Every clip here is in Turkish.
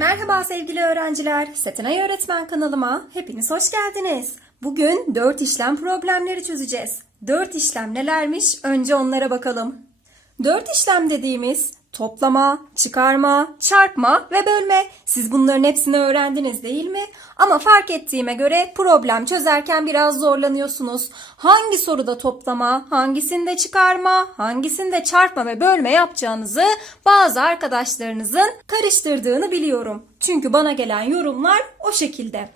Merhaba sevgili öğrenciler. Setenay Öğretmen kanalıma hepiniz hoş geldiniz. Bugün 4 işlem problemleri çözeceğiz. 4 işlem nelermiş? Önce onlara bakalım. 4 işlem dediğimiz toplama, çıkarma, çarpma ve bölme. Siz bunların hepsini öğrendiniz değil mi? Ama fark ettiğime göre problem çözerken biraz zorlanıyorsunuz. Hangi soruda toplama, hangisinde çıkarma, hangisinde çarpma ve bölme yapacağınızı bazı arkadaşlarınızın karıştırdığını biliyorum. Çünkü bana gelen yorumlar o şekilde.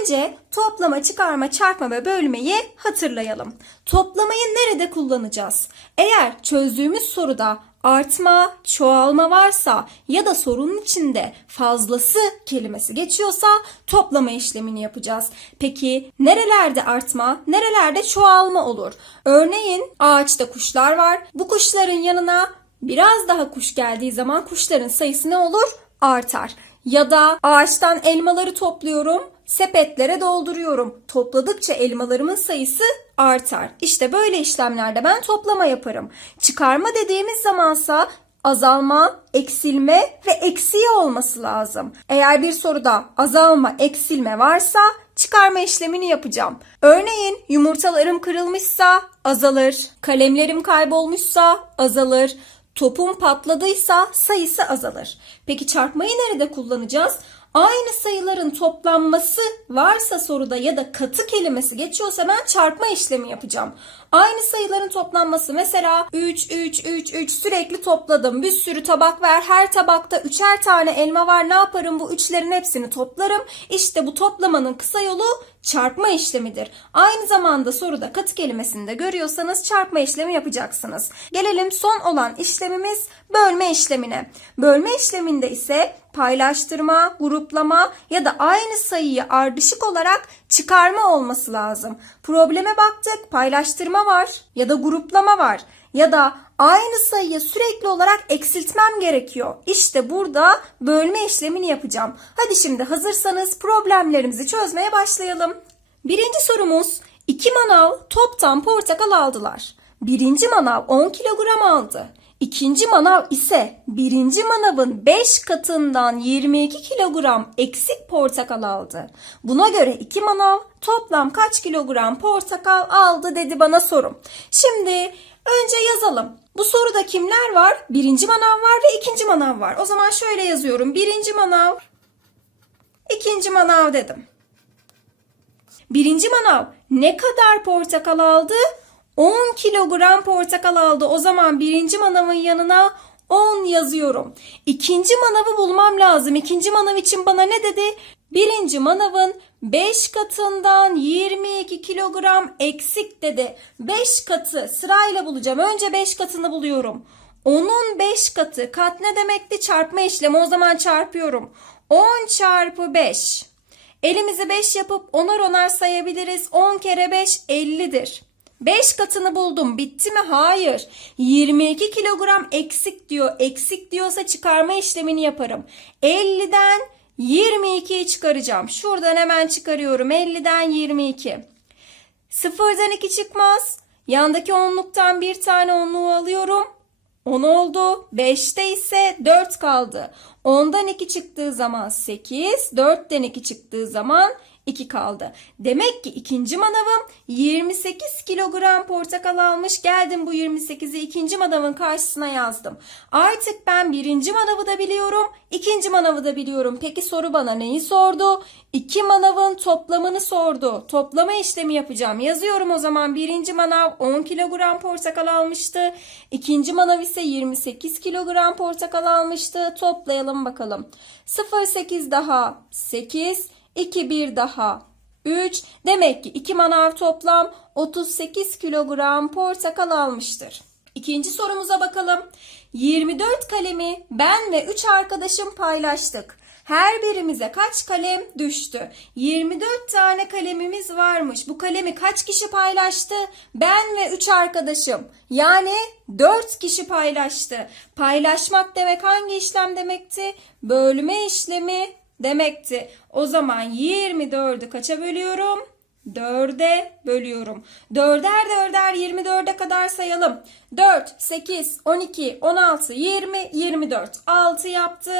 Önce toplama, çıkarma, çarpma ve bölmeyi hatırlayalım. Toplamayı nerede kullanacağız? Eğer çözdüğümüz soruda artma, çoğalma varsa ya da sorunun içinde fazlası kelimesi geçiyorsa toplama işlemini yapacağız. Peki nerelerde artma, nerelerde çoğalma olur? Örneğin ağaçta kuşlar var. Bu kuşların yanına biraz daha kuş geldiği zaman kuşların sayısı ne olur? Artar. Ya da ağaçtan elmaları topluyorum, sepetlere dolduruyorum. Topladıkça elmalarımın sayısı artar. İşte böyle işlemlerde ben toplama yaparım. Çıkarma dediğimiz zamansa azalma, eksilme ve eksiği olması lazım. Eğer bir soruda azalma, eksilme varsa çıkarma işlemini yapacağım. Örneğin yumurtalarım kırılmışsa azalır, kalemlerim kaybolmuşsa azalır, topum patladıysa sayısı azalır. Peki çarpmayı nerede kullanacağız? Aynı sayıların toplanması varsa soruda ya da katı kelimesi geçiyorsa ben çarpma işlemi yapacağım. Aynı sayıların toplanması mesela 3, 3, 3, 3 sürekli topladım. Bir sürü tabak ver. Her tabakta üçer tane elma var. Ne yaparım? Bu üçlerin hepsini toplarım. İşte bu toplamanın kısa yolu çarpma işlemidir. Aynı zamanda soruda katı kelimesini de görüyorsanız çarpma işlemi yapacaksınız. Gelelim son olan işlemimiz bölme işlemine. Bölme işleminde ise paylaştırma, gruplama ya da aynı sayıyı ardışık olarak çıkarma olması lazım. Probleme baktık, paylaştırma var ya da gruplama var ya da aynı sayıyı sürekli olarak eksiltmem gerekiyor. İşte burada bölme işlemini yapacağım. Hadi şimdi hazırsanız problemlerimizi çözmeye başlayalım. Birinci sorumuz iki manav toptan portakal aldılar. Birinci manav 10 kilogram aldı. İkinci manav ise birinci manavın 5 katından 22 kilogram eksik portakal aldı. Buna göre iki manav toplam kaç kilogram portakal aldı dedi bana sorum. Şimdi önce yazalım. Bu soruda kimler var? Birinci manav var ve ikinci manav var. O zaman şöyle yazıyorum. Birinci manav, ikinci manav dedim. Birinci manav ne kadar portakal aldı? 10 kilogram portakal aldı. O zaman birinci manavın yanına 10 yazıyorum. İkinci manavı bulmam lazım. İkinci manav için bana ne dedi? Birinci manavın 5 katından 22 kilogram eksik dedi. 5 katı sırayla bulacağım. Önce 5 katını buluyorum. Onun 5 katı kat ne demekti? Çarpma işlemi. O zaman çarpıyorum. 10 çarpı 5. Elimizi 5 yapıp onar onar sayabiliriz. 10 kere 5 50'dir. 5 katını buldum. Bitti mi? Hayır. 22 kilogram eksik diyor. Eksik diyorsa çıkarma işlemini yaparım. 50'den 22'yi çıkaracağım. Şuradan hemen çıkarıyorum. 50'den 22. Sıfırdan 2 çıkmaz. Yandaki onluktan bir tane onluğu alıyorum. 10 oldu. 5'te ise 4 kaldı. 10'dan 2 çıktığı zaman 8, 4'ten 2 çıktığı zaman 2 kaldı. Demek ki ikinci manavım 28 kilogram portakal almış. Geldim bu 28'i ikinci manavın karşısına yazdım. Artık ben birinci manavı da biliyorum. ikinci manavı da biliyorum. Peki soru bana neyi sordu? İki manavın toplamını sordu. Toplama işlemi yapacağım. Yazıyorum o zaman birinci manav 10 kilogram portakal almıştı. İkinci manav ise 28 kilogram portakal almıştı. Toplayalım bakalım. 0 8 daha 8 2 bir daha 3. Demek ki 2 manav toplam 38 kilogram portakal almıştır. İkinci sorumuza bakalım. 24 kalemi ben ve 3 arkadaşım paylaştık. Her birimize kaç kalem düştü? 24 tane kalemimiz varmış. Bu kalemi kaç kişi paylaştı? Ben ve 3 arkadaşım. Yani 4 kişi paylaştı. Paylaşmak demek hangi işlem demekti? Bölme işlemi demekti. O zaman 24'ü kaça bölüyorum? 4'e bölüyorum. 4'er 4'er 24'e kadar sayalım. 4, 8, 12, 16, 20, 24. 6 yaptı.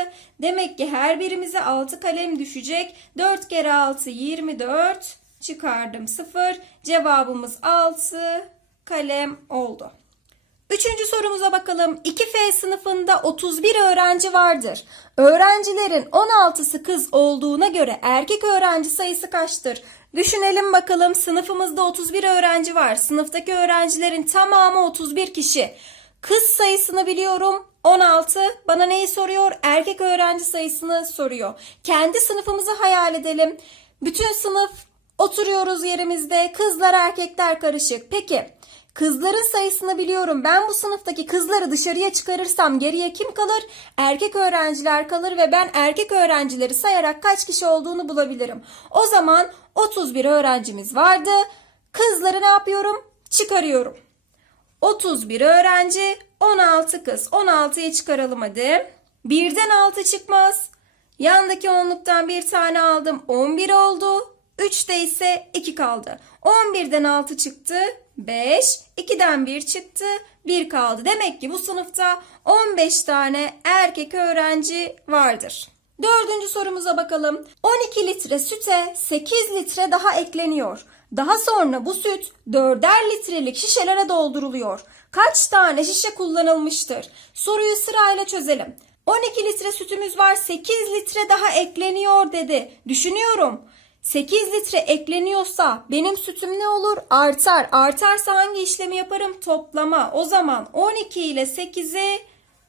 Demek ki her birimize 6 kalem düşecek. 4 kere 6 24. Çıkardım 0. Cevabımız 6 kalem oldu. Üçüncü sorumuza bakalım. 2F sınıfında 31 öğrenci vardır. Öğrencilerin 16'sı kız olduğuna göre erkek öğrenci sayısı kaçtır? Düşünelim bakalım sınıfımızda 31 öğrenci var. Sınıftaki öğrencilerin tamamı 31 kişi. Kız sayısını biliyorum 16. Bana neyi soruyor? Erkek öğrenci sayısını soruyor. Kendi sınıfımızı hayal edelim. Bütün sınıf oturuyoruz yerimizde. Kızlar erkekler karışık. Peki Kızların sayısını biliyorum. Ben bu sınıftaki kızları dışarıya çıkarırsam geriye kim kalır? Erkek öğrenciler kalır ve ben erkek öğrencileri sayarak kaç kişi olduğunu bulabilirim. O zaman 31 öğrencimiz vardı. Kızları ne yapıyorum? Çıkarıyorum. 31 öğrenci, 16 kız. 16'yı çıkaralım hadi. Birden 6 çıkmaz. Yandaki onluktan bir tane aldım. 11 oldu. 3'te ise 2 kaldı. 11'den 6 çıktı. 5. 2'den 1 çıktı. 1 kaldı. Demek ki bu sınıfta 15 tane erkek öğrenci vardır. Dördüncü sorumuza bakalım. 12 litre süte 8 litre daha ekleniyor. Daha sonra bu süt 4'er litrelik şişelere dolduruluyor. Kaç tane şişe kullanılmıştır? Soruyu sırayla çözelim. 12 litre sütümüz var 8 litre daha ekleniyor dedi. Düşünüyorum. 8 litre ekleniyorsa benim sütüm ne olur? Artar. Artarsa hangi işlemi yaparım? Toplama. O zaman 12 ile 8'i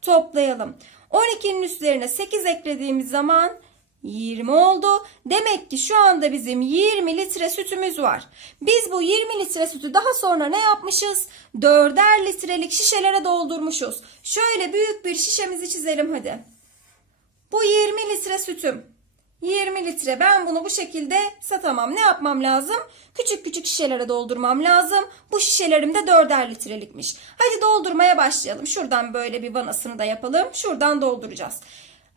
toplayalım. 12'nin üstlerine 8 eklediğimiz zaman 20 oldu. Demek ki şu anda bizim 20 litre sütümüz var. Biz bu 20 litre sütü daha sonra ne yapmışız? 4'er litrelik şişelere doldurmuşuz. Şöyle büyük bir şişemizi çizelim hadi. Bu 20 litre sütüm. 20 litre. Ben bunu bu şekilde satamam. Ne yapmam lazım? Küçük küçük şişelere doldurmam lazım. Bu şişelerim de 4'er litrelikmiş. Hadi doldurmaya başlayalım. Şuradan böyle bir vanasını da yapalım. Şuradan dolduracağız.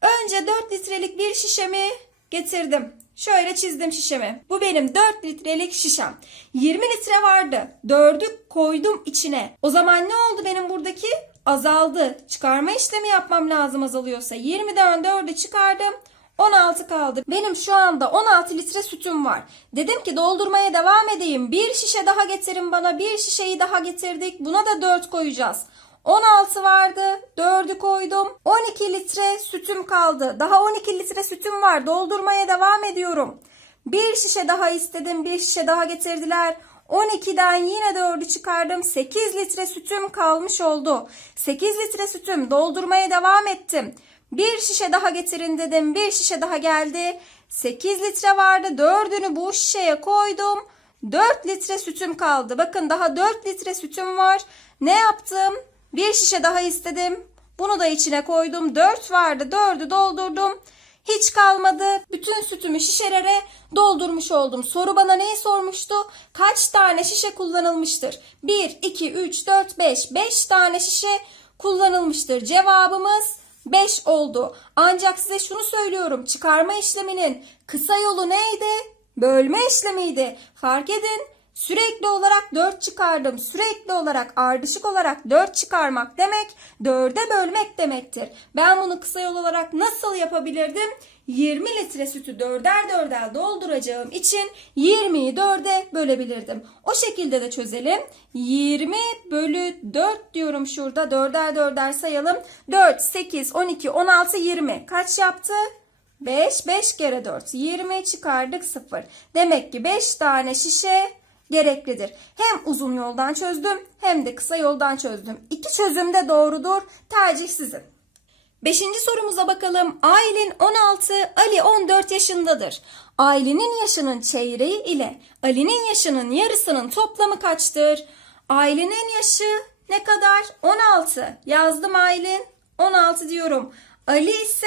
Önce 4 litrelik bir şişemi getirdim. Şöyle çizdim şişemi. Bu benim 4 litrelik şişem. 20 litre vardı. 4'ü koydum içine. O zaman ne oldu benim buradaki? Azaldı. Çıkarma işlemi yapmam lazım azalıyorsa. 20'den 4'ü çıkardım. 16 kaldı. Benim şu anda 16 litre sütüm var. Dedim ki doldurmaya devam edeyim. Bir şişe daha getirin bana. Bir şişeyi daha getirdik. Buna da 4 koyacağız. 16 vardı. 4'ü koydum. 12 litre sütüm kaldı. Daha 12 litre sütüm var. Doldurmaya devam ediyorum. Bir şişe daha istedim. Bir şişe daha getirdiler. 12'den yine 4'ü çıkardım. 8 litre sütüm kalmış oldu. 8 litre sütüm doldurmaya devam ettim. Bir şişe daha getirin dedim. Bir şişe daha geldi. 8 litre vardı. Dördünü bu şişeye koydum. 4 litre sütüm kaldı. Bakın daha 4 litre sütüm var. Ne yaptım? Bir şişe daha istedim. Bunu da içine koydum. 4 vardı. 4'ü doldurdum. Hiç kalmadı. Bütün sütümü şişelere doldurmuş oldum. Soru bana neyi sormuştu? Kaç tane şişe kullanılmıştır? 1, 2, 3, 4, 5. 5 tane şişe kullanılmıştır. Cevabımız 5 oldu. Ancak size şunu söylüyorum. Çıkarma işleminin kısa yolu neydi? Bölme işlemiydi. Fark edin. Sürekli olarak 4 çıkardım. Sürekli olarak ardışık olarak 4 çıkarmak demek 4'e bölmek demektir. Ben bunu kısa yol olarak nasıl yapabilirdim? 20 litre sütü 4'er 4'er dolduracağım için 20'yi 4'e bölebilirdim. O şekilde de çözelim. 20 bölü 4 diyorum şurada. 4'er 4'er sayalım. 4, 8, 12, 16, 20. Kaç yaptı? 5, 5 kere 4. 20 çıkardık 0. Demek ki 5 tane şişe gereklidir. Hem uzun yoldan çözdüm hem de kısa yoldan çözdüm. İki çözüm de doğrudur. Tercih sizin. Beşinci sorumuza bakalım. Aylin 16, Ali 14 yaşındadır. Aylin'in yaşının çeyreği ile Ali'nin yaşının yarısının toplamı kaçtır? Aylin'in yaşı ne kadar? 16. Yazdım Aylin. 16 diyorum. Ali ise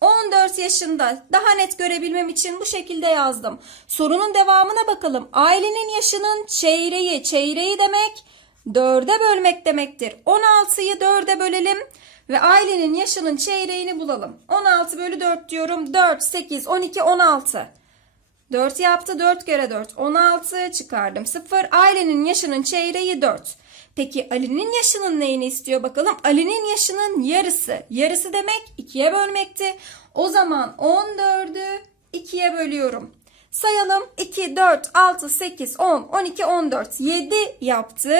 14 yaşında. Daha net görebilmem için bu şekilde yazdım. Sorunun devamına bakalım. Ailenin yaşının çeyreği. Çeyreği demek 4'e bölmek demektir. 16'yı 4'e bölelim ve ailenin yaşının çeyreğini bulalım. 16 bölü 4 diyorum. 4, 8, 12, 16. 4 yaptı. 4 kere 4 16 çıkardım. 0. Ailenin yaşının çeyreği 4. Peki Ali'nin yaşının neyini istiyor bakalım? Ali'nin yaşının yarısı. Yarısı demek 2'ye bölmekti. O zaman 14'ü 2'ye bölüyorum. Sayalım. 2, 4, 6, 8, 10, 12, 14. 7 yaptı.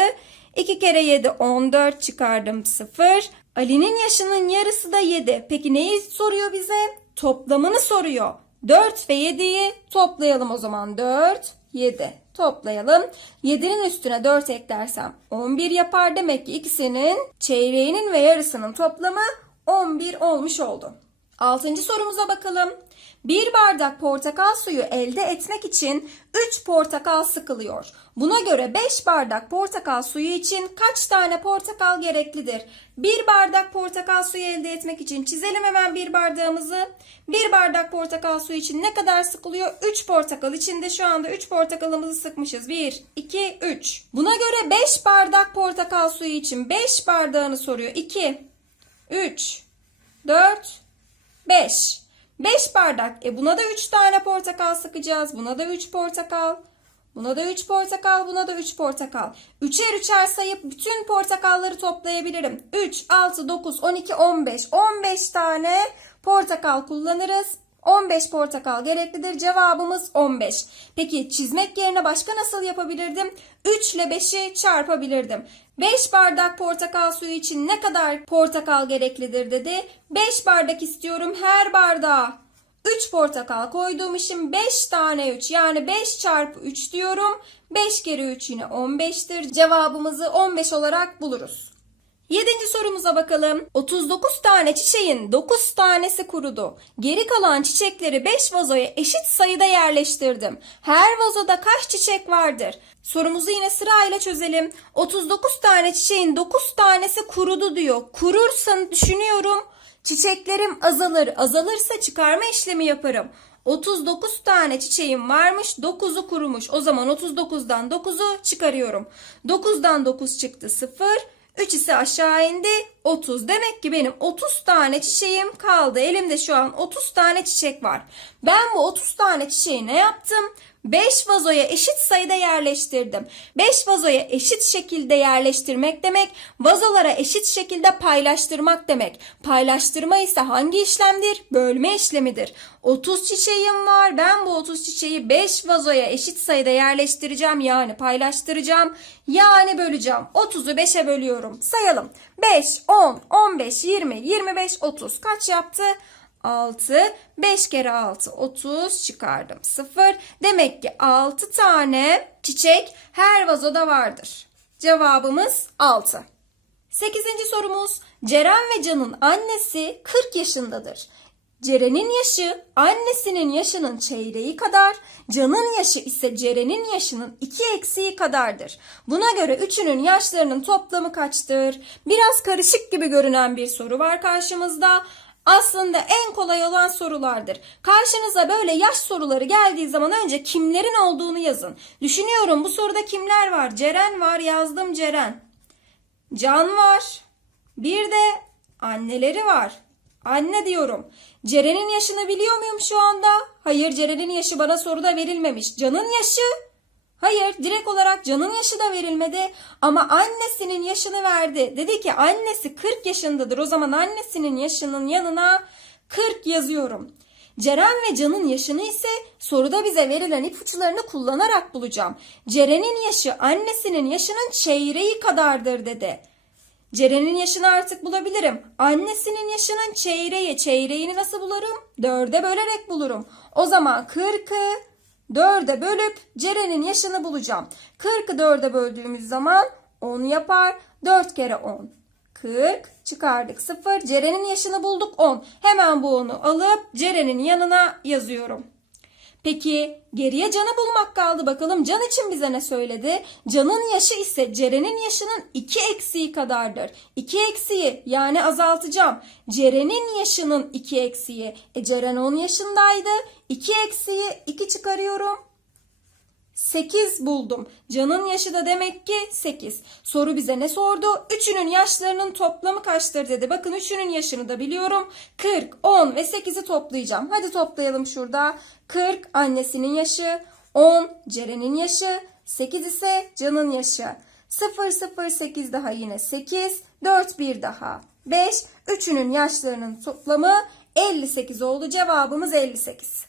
2 kere 7 14 çıkardım 0. Ali'nin yaşının yarısı da 7. Peki neyi soruyor bize? Toplamını soruyor. 4 ve 7'yi toplayalım o zaman. 4, 7. Toplayalım. 7'nin üstüne 4 eklersem 11 yapar. Demek ki ikisinin çeyreğinin ve yarısının toplamı 11 olmuş oldu. Altıncı sorumuza bakalım. Bir bardak portakal suyu elde etmek için 3 portakal sıkılıyor. Buna göre 5 bardak portakal suyu için kaç tane portakal gereklidir? Bir bardak portakal suyu elde etmek için çizelim hemen bir bardağımızı. Bir bardak portakal suyu için ne kadar sıkılıyor? 3 portakal içinde şu anda 3 portakalımızı sıkmışız. 1, 2, 3. Buna göre 5 bardak portakal suyu için 5 bardağını soruyor. 2, 3, 4, 5. 5 bardak. E buna da 3 tane portakal sıkacağız. Buna da 3 portakal. Buna da 3 portakal, buna da 3 portakal. Üçer üçer sayıp bütün portakalları toplayabilirim. 3, 6, 9, 12, 15. 15 tane portakal kullanırız. 15 portakal gereklidir. Cevabımız 15. Peki çizmek yerine başka nasıl yapabilirdim? 3 ile 5'i çarpabilirdim. 5 bardak portakal suyu için ne kadar portakal gereklidir dedi. 5 bardak istiyorum her bardağa. 3 portakal koyduğum için 5 tane 3 yani 5 çarpı 3 diyorum. 5 kere 3 yine 15'tir. Cevabımızı 15 olarak buluruz. Yedinci sorumuza bakalım. 39 tane çiçeğin 9 tanesi kurudu. Geri kalan çiçekleri 5 vazoya eşit sayıda yerleştirdim. Her vazoda kaç çiçek vardır? Sorumuzu yine sırayla çözelim. 39 tane çiçeğin 9 tanesi kurudu diyor. Kurursa düşünüyorum çiçeklerim azalır. Azalırsa çıkarma işlemi yaparım. 39 tane çiçeğim varmış 9'u kurumuş. O zaman 39'dan 9'u çıkarıyorum. 9'dan 9 çıktı 0. 3 ise aşağı indi 30. Demek ki benim 30 tane çiçeğim kaldı. Elimde şu an 30 tane çiçek var. Ben bu 30 tane çiçeği ne yaptım? 5 vazoya eşit sayıda yerleştirdim. 5 vazoya eşit şekilde yerleştirmek demek, vazolara eşit şekilde paylaştırmak demek. Paylaştırma ise hangi işlemdir? Bölme işlemidir. 30 çiçeğim var. Ben bu 30 çiçeği 5 vazoya eşit sayıda yerleştireceğim. Yani paylaştıracağım. Yani böleceğim. 30'u 5'e bölüyorum. Sayalım. 5, 10, 15, 20, 25, 30. Kaç yaptı? 6. 5 kere 6 30 çıkardım. 0. Demek ki 6 tane çiçek her vazoda vardır. Cevabımız 6. 8. sorumuz Ceren ve Can'ın annesi 40 yaşındadır. Ceren'in yaşı annesinin yaşının çeyreği kadar, Can'ın yaşı ise Ceren'in yaşının iki eksiği kadardır. Buna göre üçünün yaşlarının toplamı kaçtır? Biraz karışık gibi görünen bir soru var karşımızda. Aslında en kolay olan sorulardır. Karşınıza böyle yaş soruları geldiği zaman önce kimlerin olduğunu yazın. Düşünüyorum bu soruda kimler var? Ceren var yazdım Ceren. Can var. Bir de anneleri var. Anne diyorum. Ceren'in yaşını biliyor muyum şu anda? Hayır Ceren'in yaşı bana soruda verilmemiş. Can'ın yaşı? Hayır direkt olarak Can'ın yaşı da verilmedi ama annesinin yaşını verdi. Dedi ki annesi 40 yaşındadır. O zaman annesinin yaşının yanına 40 yazıyorum. Ceren ve Can'ın yaşını ise soruda bize verilen ipuçlarını kullanarak bulacağım. Ceren'in yaşı annesinin yaşının çeyreği kadardır dedi. Ceren'in yaşını artık bulabilirim. Annesinin yaşının çeyreği. Çeyreğini nasıl bulurum? Dörde bölerek bulurum. O zaman 40'ı 4'e bölüp Ceren'in yaşını bulacağım. 40'ı 4'e böldüğümüz zaman 10 yapar. 4 kere 10. 40 çıkardık 0. Ceren'in yaşını bulduk 10. Hemen bu 10'u alıp Ceren'in yanına yazıyorum. Peki geriye Can'ı bulmak kaldı bakalım. Can için bize ne söyledi? Can'ın yaşı ise Ceren'in yaşının 2 eksiği kadardır. 2 eksiği yani azaltacağım. Ceren'in yaşının 2 eksiği. E Ceren 10 yaşındaydı. 2 eksiği 2 çıkarıyorum. 8 buldum. Can'ın yaşı da demek ki 8. Soru bize ne sordu? Üçünün yaşlarının toplamı kaçtır dedi. Bakın üçünün yaşını da biliyorum. 40, 10 ve 8'i toplayacağım. Hadi toplayalım şurada. 40 annesinin yaşı, 10 Ceren'in yaşı, 8 ise Can'ın yaşı. 0 0 8 daha yine 8, 4 1 daha 5. Üçünün yaşlarının toplamı 58 oldu. Cevabımız 58.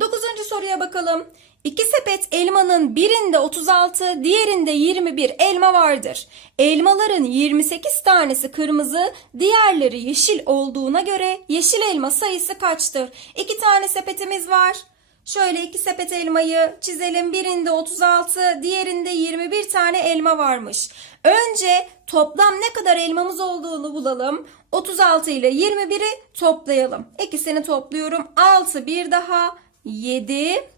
Dokuzuncu soruya bakalım. İki sepet elmanın birinde 36, diğerinde 21 elma vardır. Elmaların 28 tanesi kırmızı, diğerleri yeşil olduğuna göre yeşil elma sayısı kaçtır? İki tane sepetimiz var. Şöyle iki sepet elmayı çizelim. Birinde 36, diğerinde 21 tane elma varmış. Önce toplam ne kadar elmamız olduğunu bulalım. 36 ile 21'i toplayalım. İkisini topluyorum. 6 bir daha 7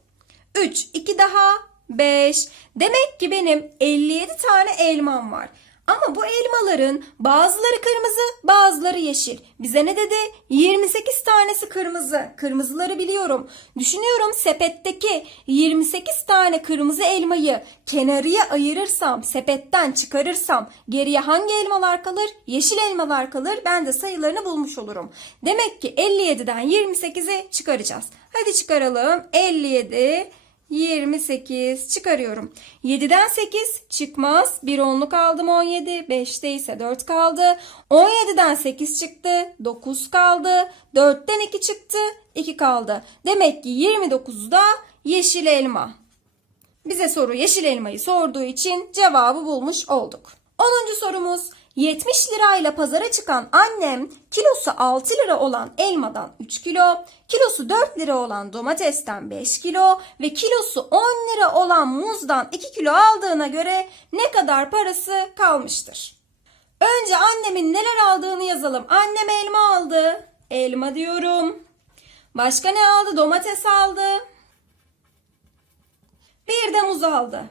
3 2 daha 5. Demek ki benim 57 tane elmam var. Ama bu elmaların bazıları kırmızı, bazıları yeşil. Bize ne dedi? 28 tanesi kırmızı. Kırmızıları biliyorum. Düşünüyorum sepetteki 28 tane kırmızı elmayı kenarıya ayırırsam, sepetten çıkarırsam geriye hangi elmalar kalır? Yeşil elmalar kalır. Ben de sayılarını bulmuş olurum. Demek ki 57'den 28'i çıkaracağız. Hadi çıkaralım. 57 28 çıkarıyorum. 7'den 8 çıkmaz. 1 onluk aldım 17. 5'te ise 4 kaldı. 17'den 8 çıktı. 9 kaldı. 4'ten 2 çıktı. 2 kaldı. Demek ki 29'da yeşil elma. Bize soru yeşil elmayı sorduğu için cevabı bulmuş olduk. 10. sorumuz 70 lirayla pazara çıkan annem kilosu 6 lira olan elmadan 3 kilo, kilosu 4 lira olan domatesten 5 kilo ve kilosu 10 lira olan muzdan 2 kilo aldığına göre ne kadar parası kalmıştır? Önce annemin neler aldığını yazalım. Annem elma aldı. Elma diyorum. Başka ne aldı? Domates aldı. Bir de muz aldı.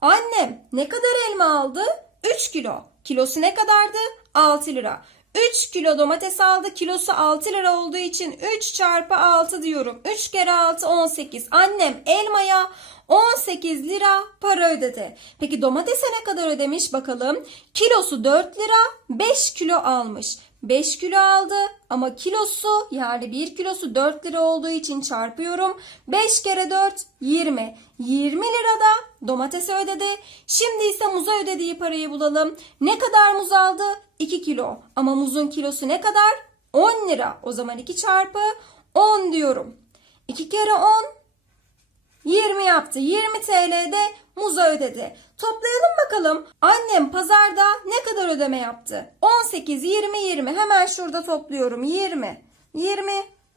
Annem ne kadar elma aldı? 3 kilo. Kilosu ne kadardı? 6 lira. 3 kilo domates aldı. Kilosu 6 lira olduğu için 3 çarpı 6 diyorum. 3 kere 6 18. Annem elmaya 18 lira para ödedi. Peki domatese ne kadar ödemiş bakalım. Kilosu 4 lira 5 kilo almış. 5 kilo aldı ama kilosu yani 1 kilosu 4 lira olduğu için çarpıyorum. 5 kere 4 20. 20 lirada domatese ödedi. Şimdi ise muza ödediği parayı bulalım. Ne kadar muz aldı? 2 kilo. Ama muzun kilosu ne kadar? 10 lira. O zaman 2 çarpı 10 diyorum. 2 kere 10 20 yaptı. 20 TL'de muza ödedi. Toplayalım bakalım. Annem pazarda ne kadar ödeme yaptı? 18, 20, 20. Hemen şurada topluyorum. 20, 20,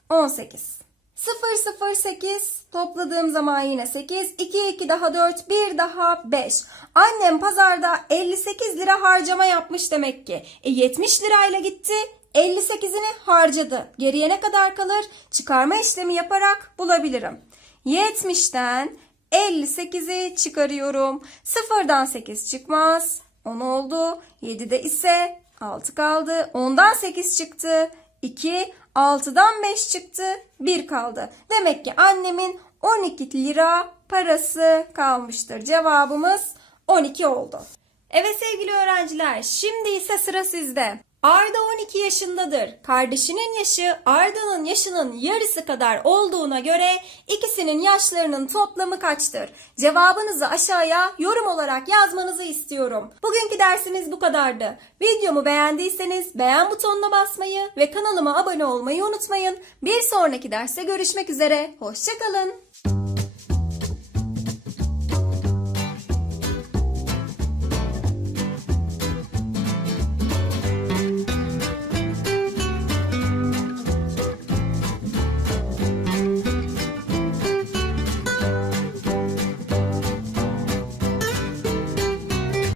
18. 0, 0, 8. Topladığım zaman yine 8. 2, 2 daha 4, 1 daha 5. Annem pazarda 58 lira harcama yapmış demek ki. E 70 lirayla gitti. 58'ini harcadı. Geriye ne kadar kalır? Çıkarma işlemi yaparak bulabilirim. 70'ten 58'i çıkarıyorum. Sıfırdan 8 çıkmaz. 10 oldu. 7'de ise 6 kaldı. 10'dan 8 çıktı. 2. 6'dan 5 çıktı. 1 kaldı. Demek ki annemin 12 lira parası kalmıştır. Cevabımız 12 oldu. Evet sevgili öğrenciler, şimdi ise sıra sizde. Arda 12 yaşındadır. Kardeşinin yaşı Arda'nın yaşının yarısı kadar olduğuna göre ikisinin yaşlarının toplamı kaçtır? Cevabınızı aşağıya yorum olarak yazmanızı istiyorum. Bugünkü dersimiz bu kadardı. Videomu beğendiyseniz beğen butonuna basmayı ve kanalıma abone olmayı unutmayın. Bir sonraki derste görüşmek üzere. Hoşçakalın.